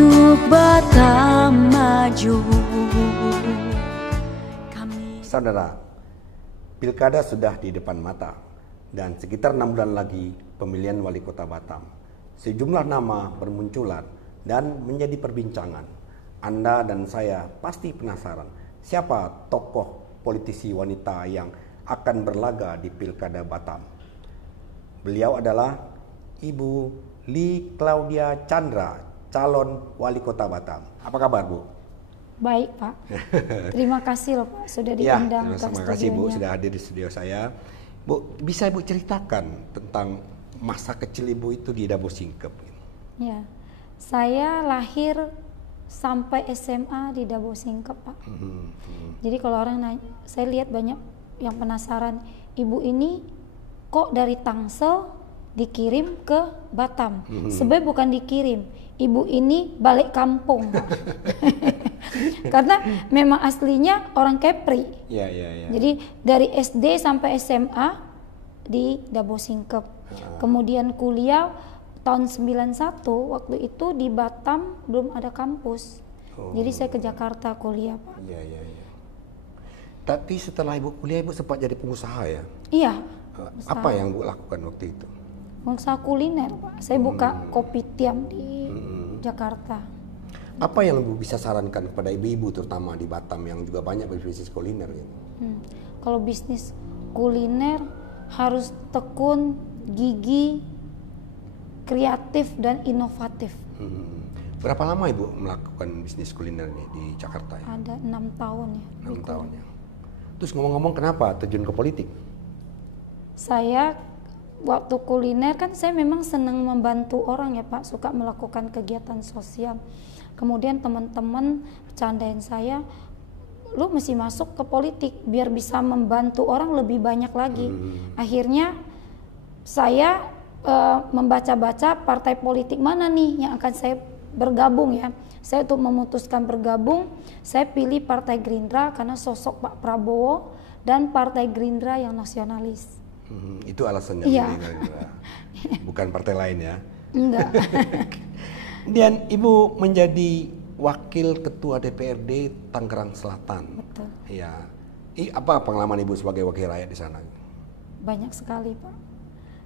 untuk Batam maju. Saudara, pilkada sudah di depan mata dan sekitar 6 bulan lagi pemilihan wali kota Batam. Sejumlah nama bermunculan dan menjadi perbincangan. Anda dan saya pasti penasaran siapa tokoh politisi wanita yang akan berlaga di pilkada Batam. Beliau adalah Ibu Lee Claudia Chandra, calon wali kota Batam. Apa kabar, Bu? Baik, Pak. Terima kasih loh, Pak, sudah diundang ke studionya. Terima kasih, Bu, sudah hadir di studio saya. Bu, bisa Ibu ceritakan tentang masa kecil Ibu itu di Dabo Singkep? Ya, saya lahir sampai SMA di Dabo Singkep, Pak. Jadi kalau orang nanya, saya lihat banyak yang penasaran, Ibu ini kok dari Tangsel dikirim ke Batam? Sebenarnya bukan dikirim, Ibu ini balik kampung. Karena memang aslinya orang Kepri. Ya. Jadi dari SD sampai SMA di Dabo Singkep. Kemudian kuliah tahun 91, waktu itu di Batam belum ada kampus. Jadi saya ke Jakarta kuliah, Pak. Iya. Tapi setelah Ibu kuliah, Ibu sempat jadi pengusaha ya? Iya. Apa yang Bu lakukan waktu itu? Pengusaha kuliner, Pak. Saya buka kopi tiam di Jakarta. Apa yang Ibu bisa sarankan kepada ibu-ibu terutama di Batam yang juga banyak berbisnis kuliner gitu? Kalau bisnis kuliner harus tekun, gigi, kreatif dan inovatif. Berapa lama Ibu melakukan bisnis kuliner nih di Jakarta ya? Ada 6 tahun ya. 6 tahun ya. Terus ngomong-ngomong, kenapa terjun ke politik? Saya waktu kuliner kan saya memang senang membantu orang ya, Pak, suka melakukan kegiatan sosial. Kemudian teman-teman bercandain saya, lu mesti masuk ke politik biar bisa membantu orang lebih banyak lagi. Akhirnya saya membaca-baca partai politik mana nih yang akan saya bergabung ya. Saya untuk memutuskan bergabung, saya pilih Partai Gerindra karena sosok Pak Prabowo dan Partai Gerindra yang nasionalis. Itu alasannya? Iya. Bukan partai lain ya? Enggak. Dan Ibu menjadi wakil ketua DPRD Tangerang Selatan. Betul. Ya. Apa pengalaman Ibu sebagai wakil rakyat di sana? Banyak sekali, Pak.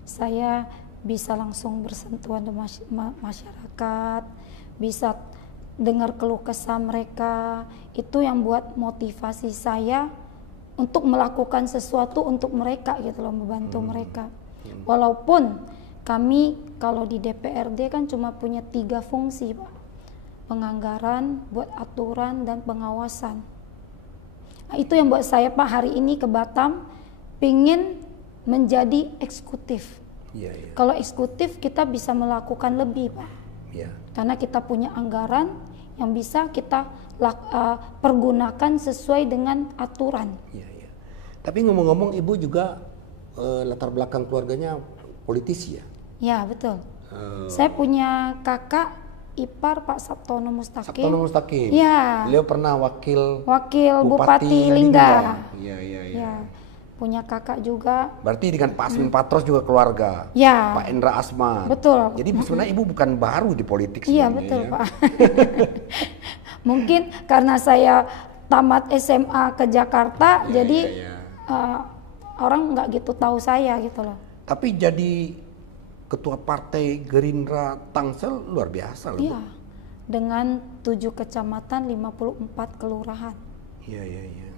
Saya bisa langsung bersentuhan dengan masyarakat, bisa dengar keluh kesah mereka. Itu yang buat motivasi saya untuk melakukan sesuatu untuk mereka gitu loh, membantu mereka. Walaupun kami kalau di DPRD kan cuma punya 3 fungsi, Pak. Penganggaran, buat aturan, dan pengawasan. Nah, itu yang buat saya, Pak, hari ini ke Batam pingin menjadi eksekutif. Iya. Kalau eksekutif kita bisa melakukan lebih, Pak. Iya. Karena kita punya anggaran yang bisa kita pergunakan sesuai dengan aturan. Iya. Tapi ngomong-ngomong, Ibu juga latar belakang keluarganya politisi ya? Ya, betul. Saya punya kakak ipar Pak Sabtono Mustaqim. Sabtono Mustaqim. Ya. Beliau pernah wakil Bupati Lingga. Iya. Ya. Punya kakak juga. Berarti dengan Pak Asmin Patros juga keluarga. Ya. Pak Endra Asman. Betul. Jadi sebenarnya Ibu bukan baru di politik Iya, sebenarnya. betul, ya? Pak. Mungkin karena saya tamat SMA ke Jakarta, jadi orang nggak gitu tahu saya gitu loh. Tapi jadi ketua partai Gerindra Tangsel luar biasa loh. Iya. Dengan 7 kecamatan, 54 kelurahan. Iya.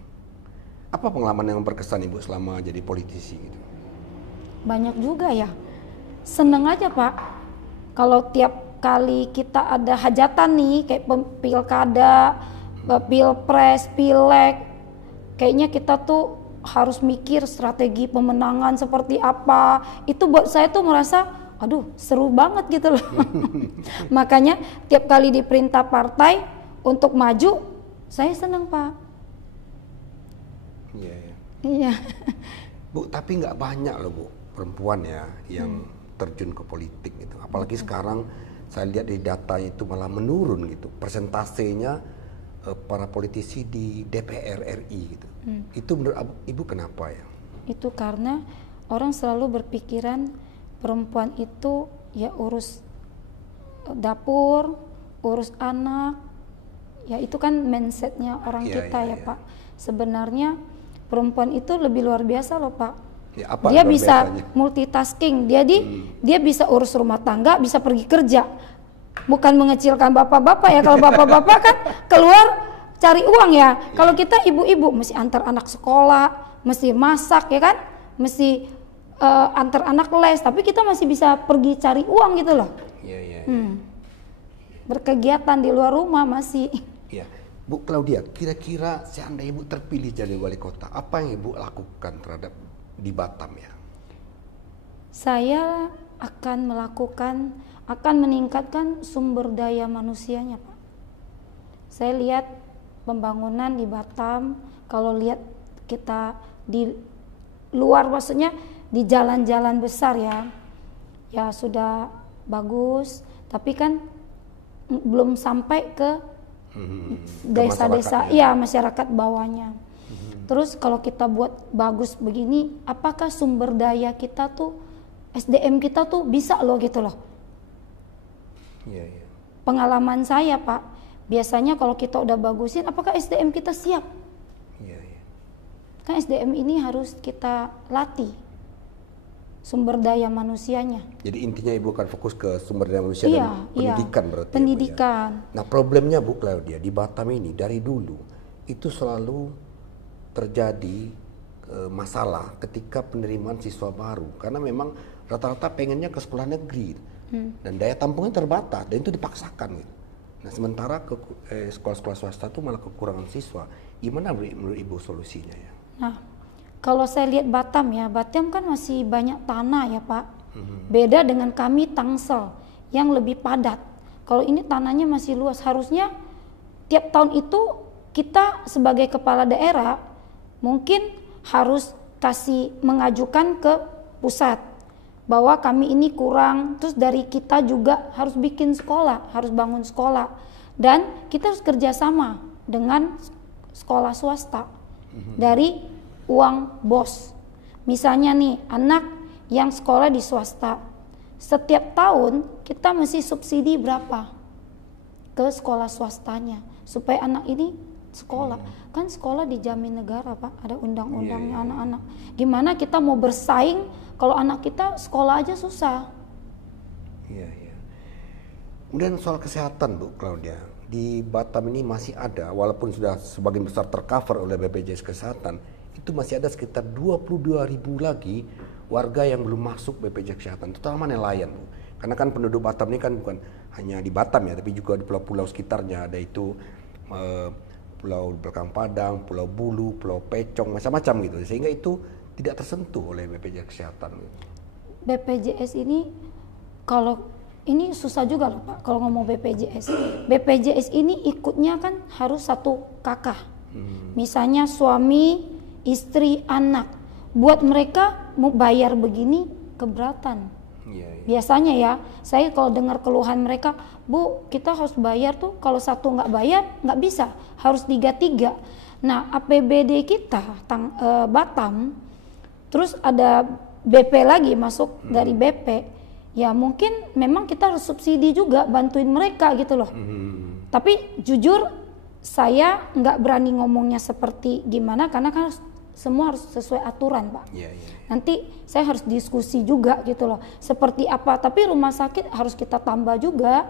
Apa pengalaman yang berkesan Ibu selama jadi politisi gitu? Banyak juga ya. Seneng aja, Pak. Kalau tiap kali kita ada hajatan nih, kayak pilkada, pilpres, pileg, kayaknya kita tuh harus mikir strategi pemenangan seperti apa. Itu buat saya tuh merasa, aduh seru banget gitu loh. Makanya tiap kali diperintah partai untuk maju, saya senang, Pak. Iya. Bu, tapi nggak banyak loh, Bu, perempuan ya yang terjun ke politik gitu. Apalagi sekarang saya lihat di data itu malah menurun gitu. Persentasenya para politisi di DPR RI gitu. Itu menurut Ibu kenapa ya? Itu karena orang selalu berpikiran perempuan itu ya urus dapur, urus anak. Ya itu kan mindsetnya orang kita ya Pak. Sebenarnya perempuan itu lebih luar biasa loh Pak. Ya, apa dia bisa biasanya? Multitasking. Dia bisa urus rumah tangga, bisa pergi kerja. Bukan mengecilkan bapak-bapak ya. Kalau bapak-bapak kan keluar cari uang ya. Kalau kita ibu-ibu mesti antar anak sekolah, mesti masak ya kan, mesti antar anak les. Tapi kita masih bisa pergi cari uang gitu loh. Berkegiatan di luar rumah masih. Ya, Bu Claudia, kira-kira seandainya Ibu terpilih jadi wali kota, apa yang Ibu lakukan terhadap di Batam ya? Saya akan meningkatkan sumber daya manusianya Pak. Saya lihat pembangunan di Batam, kalau lihat kita di luar maksudnya di jalan-jalan besar ya sudah bagus, tapi kan belum sampai ke desa-desa, masyarakat bawahnya. Terus kalau kita buat bagus begini, apakah sumber daya kita tuh, SDM kita tuh bisa loh gitu loh. Pengalaman saya Pak, biasanya kalau kita udah bagusin, apakah SDM kita siap? Kan SDM ini harus kita latih sumber daya manusianya. Jadi intinya Ibu akan fokus ke sumber daya manusia dan pendidikan berarti. Pendidikan. Ya, Bu, ya. Nah problemnya Bu Claudia di Batam ini dari dulu itu selalu terjadi masalah ketika penerimaan siswa baru karena memang rata-rata pengennya ke sekolah negeri dan daya tampungnya terbatas dan itu dipaksakan gitu. Nah sementara ke sekolah-sekolah swasta itu malah kekurangan siswa. Gimana menurut Ibu solusinya ya? Nah, kalau saya lihat Batam ya, Batam kan masih banyak tanah ya Pak. Beda dengan kami Tangsel yang lebih padat. Kalau ini tanahnya masih luas, harusnya tiap tahun itu kita sebagai kepala daerah mungkin harus mengajukan ke pusat bahwa kami ini kurang, terus dari kita juga harus bikin sekolah, harus bangun sekolah, dan kita harus kerjasama dengan sekolah swasta dari uang bos. Misalnya nih anak yang sekolah di swasta, setiap tahun kita mesti subsidi berapa ke sekolah swastanya supaya anak ini sekolah. Kan sekolah dijamin negara Pak, ada undang-undangnya anak-anak. Gimana kita mau bersaing kalau anak kita sekolah aja susah. Kemudian soal kesehatan Bu Claudia, di Batam ini masih ada, walaupun sudah sebagian besar tercover oleh BPJS Kesehatan, itu masih ada sekitar 22.000 lagi warga yang belum masuk BPJS Kesehatan, terutama nelayan Bu. Karena kan penduduk Batam ini kan bukan hanya di Batam ya, tapi juga di pulau-pulau sekitarnya, ada itu Pulau Belakang Padang, Pulau Bulu, Pulau Pecong, macam-macam gitu. Sehingga itu tidak tersentuh oleh BPJS Kesehatan. BPJS ini kalau ini susah juga loh Pak kalau ngomong BPJS. BPJS ini ikutnya kan harus satu kakak. Misalnya suami, istri, anak. Buat mereka mau bayar begini keberatan. Biasanya ya, saya kalau dengar keluhan mereka, Bu, kita harus bayar tuh, kalau satu nggak bayar nggak bisa, harus 3-3. Nah APBD kita Batam, terus ada BP lagi masuk dari BP, ya mungkin memang kita harus subsidi juga bantuin mereka gitu loh. Tapi jujur saya nggak berani ngomongnya seperti gimana karena kan semua harus sesuai aturan Pak. Nanti saya harus diskusi juga gitu loh. Seperti apa, tapi rumah sakit harus kita tambah juga.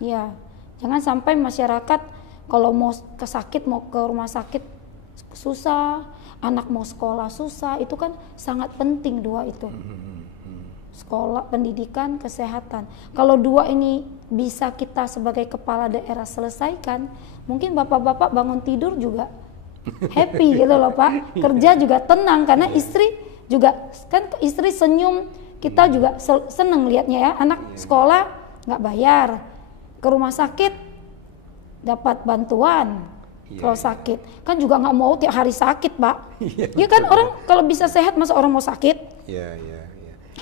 Ya, jangan sampai masyarakat kalau mau mau ke rumah sakit susah, anak mau sekolah susah, itu kan sangat penting dua itu. Sekolah, pendidikan, kesehatan. Kalau dua ini bisa kita sebagai kepala daerah selesaikan, mungkin bapak-bapak bangun tidur juga happy gitu loh Pak, kerja juga tenang karena istri juga kan, istri senyum, kita juga seneng liatnya ya, anak sekolah nggak bayar, ke rumah sakit dapat bantuan. Kalau sakit kan juga nggak mau tiap hari sakit Pak. Ya kan orang kalau bisa sehat masa orang mau sakit?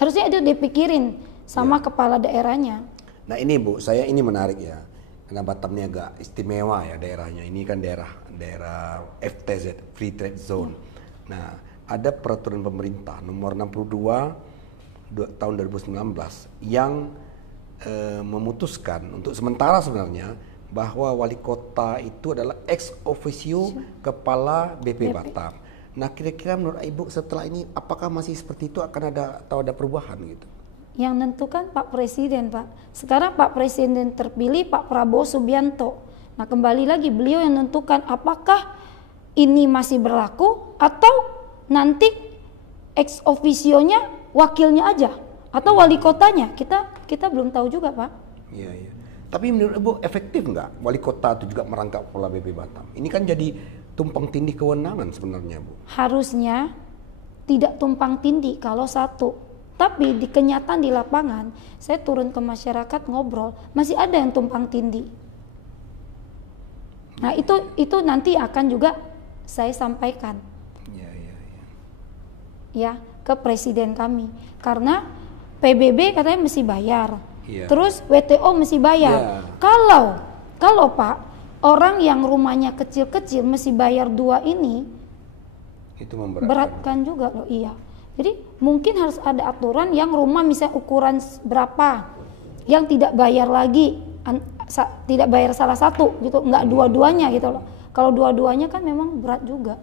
Harusnya itu dipikirin sama kepala daerahnya. Nah ini Bu, saya ini menarik ya. Karena Batam ini agak istimewa ya daerahnya. Ini kan daerah FTZ, Free Trade Zone. Nah, ada peraturan pemerintah nomor 62 tahun 2019 yang memutuskan untuk sementara sebenarnya bahwa wali kota itu adalah ex officio kepala BP Batam. Nah, kira-kira menurut Ibu setelah ini apakah masih seperti itu, akan ada atau ada perubahan gitu? Yang menentukan Pak Presiden, Pak. Sekarang Pak Presiden terpilih Pak Prabowo Subianto. Nah, kembali lagi beliau yang menentukan apakah ini masih berlaku atau nanti ex officio-nya wakilnya aja atau wali kotanya. Kita belum tahu juga, Pak. Iya, iya. Tapi menurut Ibu efektif nggak wali kota itu juga merangkap kepala BP Batam? Ini kan jadi tumpang tindih kewenangan sebenarnya, Bu. Harusnya tidak tumpang tindih kalau satu. Tapi di kenyataan di lapangan, saya turun ke masyarakat ngobrol, masih ada yang tumpang tindih. Nah, itu nanti akan juga saya sampaikan. Ya, ke presiden kami. Karena PBB katanya mesti bayar. Terus WTO mesti bayar. Kalau Pak, orang yang rumahnya kecil-kecil mesti bayar 2 ini, itu memberatkan. Beratkan juga loh, iya. Jadi mungkin harus ada aturan yang rumah misalnya ukuran berapa, yang tidak bayar lagi, tidak bayar salah satu gitu, nggak dua-duanya gitu loh. Kalau dua-duanya kan memang berat juga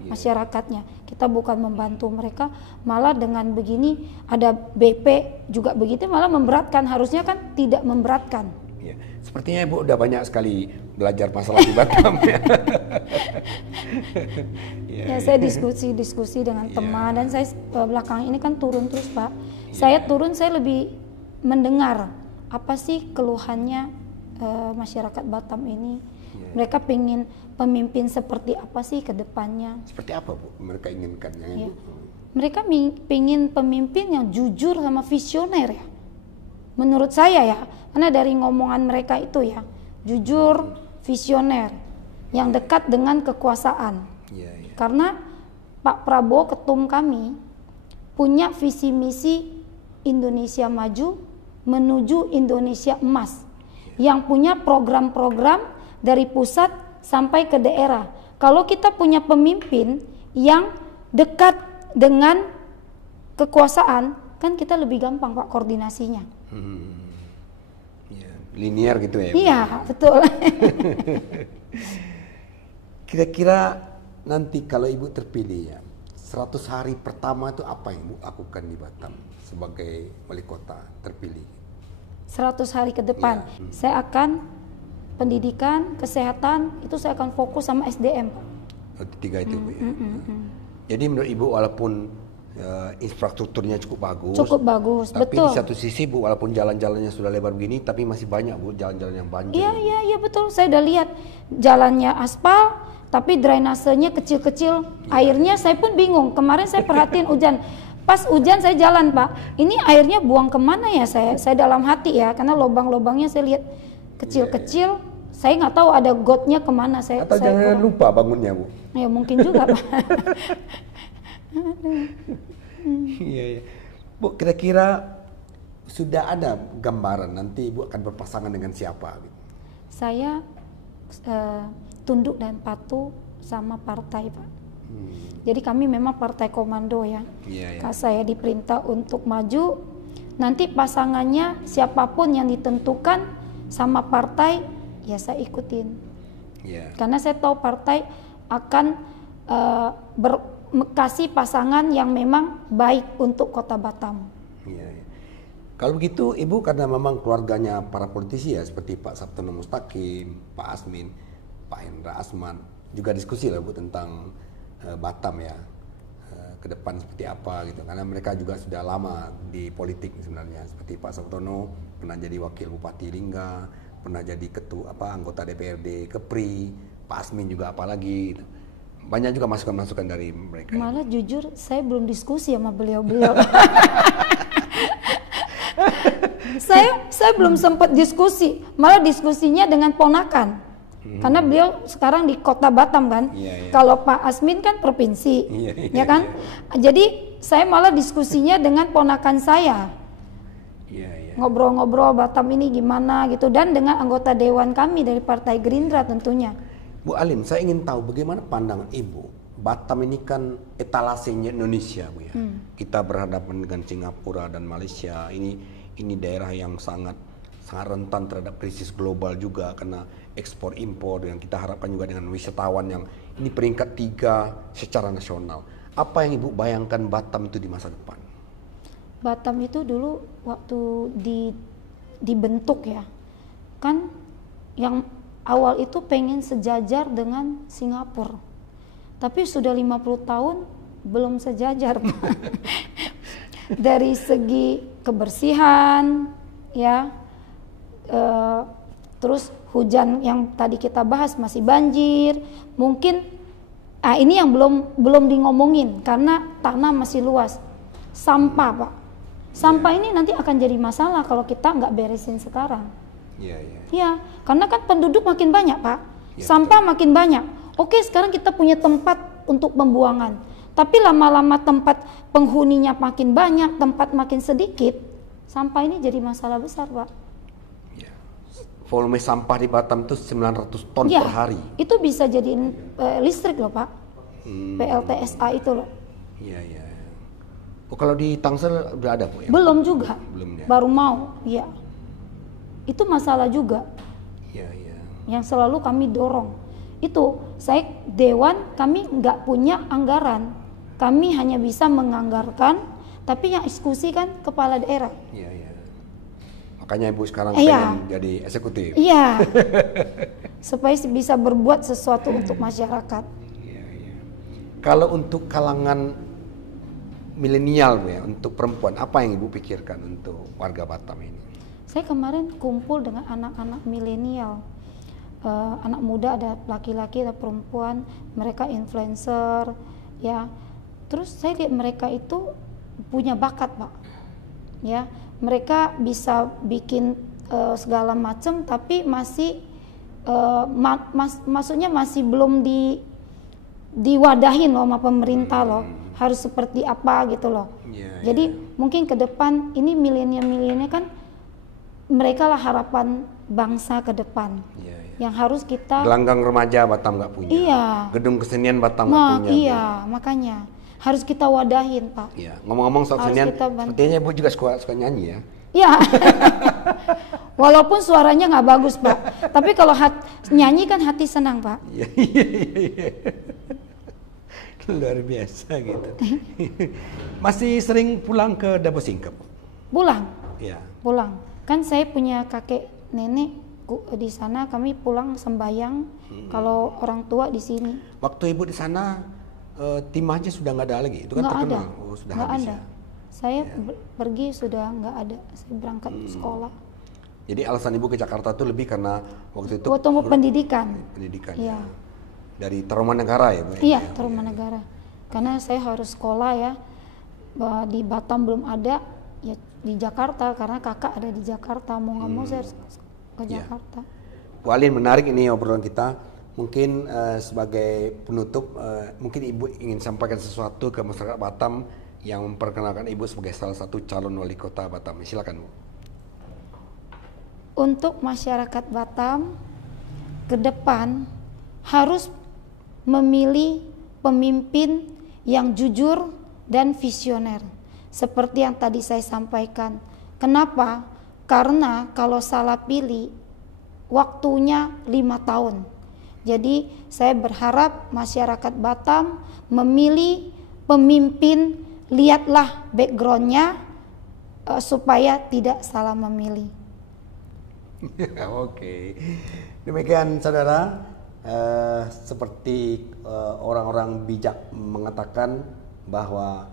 masyarakatnya. Kita bukan membantu mereka, malah dengan begini ada BP juga begitu malah memberatkan. Harusnya kan tidak memberatkan. Ya, sepertinya Ibu udah banyak sekali belajar masalah di Batam ya. Ya, saya diskusi dengan teman dan saya belakang ini kan turun terus, Pak. Saya turun, saya lebih mendengar apa sih keluhannya masyarakat Batam ini. Mereka pengen pemimpin seperti apa sih ke depannya? Seperti apa, Bu? Mereka inginkan yang Ibu? Mereka pengen pemimpin yang jujur sama visioner ya. Menurut saya ya, karena dari ngomongan mereka itu ya, jujur, visioner, yang dekat dengan kekuasaan. Karena Pak Prabowo ketum kami punya visi misi Indonesia maju menuju Indonesia emas, yang punya program-program dari pusat sampai ke daerah. Kalau kita punya pemimpin yang dekat dengan kekuasaan, kan kita lebih gampang Pak koordinasinya. Linear gitu ya? Iya, betul. Kira-kira nanti kalau Ibu terpilih ya, 100 hari pertama itu apa yang Ibu lakukan di Batam sebagai wali kota terpilih? 100 hari ke depan, saya akan pendidikan, kesehatan, itu saya akan fokus sama SDM, Pak. Tiga itu, Bu ya. Jadi menurut Ibu walaupun infrastrukturnya cukup bagus, tapi betul. di satu sisi Bu, walaupun jalan-jalannya sudah lebar begini, tapi masih banyak Bu jalan-jalan yang banjir. Iya betul. Saya udah lihat jalannya aspal, tapi drainasenya kecil-kecil. Airnya saya pun bingung. Kemarin saya perhatiin hujan. Pas hujan saya jalan, Pak. Ini airnya buang kemana ya? Saya dalam hati ya, karena lubang-lubangnya saya lihat kecil-kecil. Saya nggak tahu ada gotnya kemana. Atau jangan lupa bangunnya, Bu. Ya mungkin juga, Pak. Iya. Bu, kira-kira sudah ada gambaran nanti Ibu akan berpasangan dengan siapa? Saya tunduk dan patuh sama partai, Pak. Jadi kami memang partai komando ya. Saya diperintah untuk maju. Nanti pasangannya siapapun yang ditentukan sama partai, ya saya ikutin. Karena saya tahu partai akan kasih pasangan yang memang baik untuk Kota Batam. Kalau begitu Ibu, karena memang keluarganya para politisi ya, seperti Pak Sabtono Mustaqim, Pak Asmin, Pak Hendra Asman, juga diskusi lah Bu tentang Batam ya, ke depan seperti apa gitu. Karena mereka juga sudah lama di politik sebenarnya, seperti Pak Sabtono pernah jadi wakil Bupati Lingga, pernah jadi anggota DPRD Kepri, Pak Asmin juga apalagi gitu. Banyak juga masukan-masukan dari mereka. Malah jujur saya belum diskusi sama beliau-beliau. saya belum sempat diskusi, malah diskusinya dengan ponakan. Karena beliau sekarang di Kota Batam kan. Kalau Pak Asmin kan provinsi, ya kan. Jadi saya malah diskusinya dengan ponakan saya. Ngobrol-ngobrol Batam ini gimana gitu, dan dengan anggota dewan kami dari Partai Gerindra tentunya. Bu Alim, saya ingin tahu bagaimana pandangan Ibu. Batam ini kan etalasenya Indonesia, Bu ya. Kita berhadapan dengan Singapura dan Malaysia. Ini daerah yang sangat sangat rentan terhadap krisis global juga karena ekspor impor, yang kita harapkan juga dengan wisatawan yang ini peringkat 3 secara nasional. Apa yang Ibu bayangkan Batam itu di masa depan? Batam itu dulu waktu dibentuk ya, kan yang awal itu pengen sejajar dengan Singapura, tapi sudah 50 tahun belum sejajar. Dari segi kebersihan ya, terus hujan yang tadi kita bahas masih banjir, mungkin ini yang belum ngomongin karena tanah masih luas. Sampah Pak, sampah ini nanti akan jadi masalah kalau kita nggak beresin sekarang. Iya, karena kan penduduk makin banyak Pak, sampah makin banyak. Oke, sekarang kita punya tempat untuk pembuangan, tapi lama-lama tempat penghuninya makin banyak, tempat makin sedikit, sampah ini jadi masalah besar Pak. Volume sampah di Batam itu 900 ton per hari. Itu bisa jadiin listrik loh Pak, PLTSA itu loh. Iya. Oh, kalau di Tangsel udah ada Bu? Belum juga, belum, ya? Baru mau, ya. Itu masalah juga. Iya. Yang selalu kami dorong. Itu, saya Dewan kami nggak punya anggaran. Kami hanya bisa menganggarkan, tapi yang eksekusi kan kepala daerah. Iya. Makanya Ibu sekarang pengen jadi eksekutif. Iya. Supaya bisa berbuat sesuatu untuk masyarakat. Iya. Kalau untuk kalangan milenial Bu ya, untuk perempuan, apa yang Ibu pikirkan untuk warga Batam ini? Saya kemarin kumpul dengan anak-anak milenial. Anak muda, ada laki-laki, ada perempuan, mereka influencer ya. Terus saya lihat mereka itu punya bakat Pak ya, mereka bisa bikin segala macam, tapi masih maksudnya masih belum diwadahin loh sama pemerintah loh, harus seperti apa gitu loh. Jadi mungkin ke depan ini milenial kan mereka lah harapan bangsa ke depan. Yang harus kita, gelanggang remaja Batam nggak punya. Iya. Gedung kesenian Batam nggak punya. Iya, makanya harus kita wadahin Pak. Iya. Ngomong-ngomong soal kesenian, sepertinya Ibu juga suka nyanyi ya? Iya. Walaupun suaranya nggak bagus Pak, tapi kalau nyanyi kan hati senang Pak. Iya. Luar biasa gitu. Masih sering pulang ke Dabo Singkep? Pulang. Iya. Pulang. Kan saya punya kakek nenek di sana, kami pulang sembayang kalau orang tua di sini. Waktu Ibu di sana tim aja sudah nggak ada lagi, itu kan nggak terkenal. ada. Oh, sudah nggak habis ada. Ya? Saya pergi sudah nggak ada, saya berangkat sekolah. Jadi alasan Ibu ke Jakarta itu lebih karena waktu itu pendidikan. Pendidikan. Iya. Dari Tarumanegara ya Bu? Iya, Tarumanegara. Karena saya harus sekolah ya, di Batam belum ada, ya di Jakarta karena kakak ada di Jakarta, mau nggak mau saya harus ke Jakarta. Bu Alin, menarik ini obrolan kita. Mungkin sebagai penutup, mungkin Ibu ingin sampaikan sesuatu ke masyarakat Batam yang memperkenalkan Ibu sebagai salah satu calon wali kota Batam. Silakan Bu. Untuk masyarakat Batam ke depan harus memilih pemimpin yang jujur dan visioner. Seperti yang tadi saya sampaikan. Kenapa? Karena kalau salah pilih, waktunya 5 tahun. Jadi saya berharap masyarakat Batam memilih pemimpin, lihatlah backgroundnya supaya tidak salah memilih. Oke, demikian saudara. Seperti orang-orang bijak mengatakan bahwa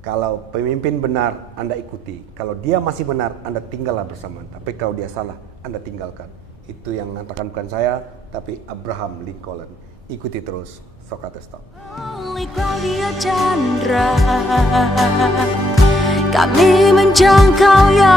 kalau pemimpin benar Anda ikuti, kalau dia masih benar Anda tinggallah bersama, tapi kalau dia salah Anda tinggalkan. Itu yang mengatakan bukan saya, tapi Abraham Lincoln. Ikuti terus Socrates Talk. Kami menjangkau yang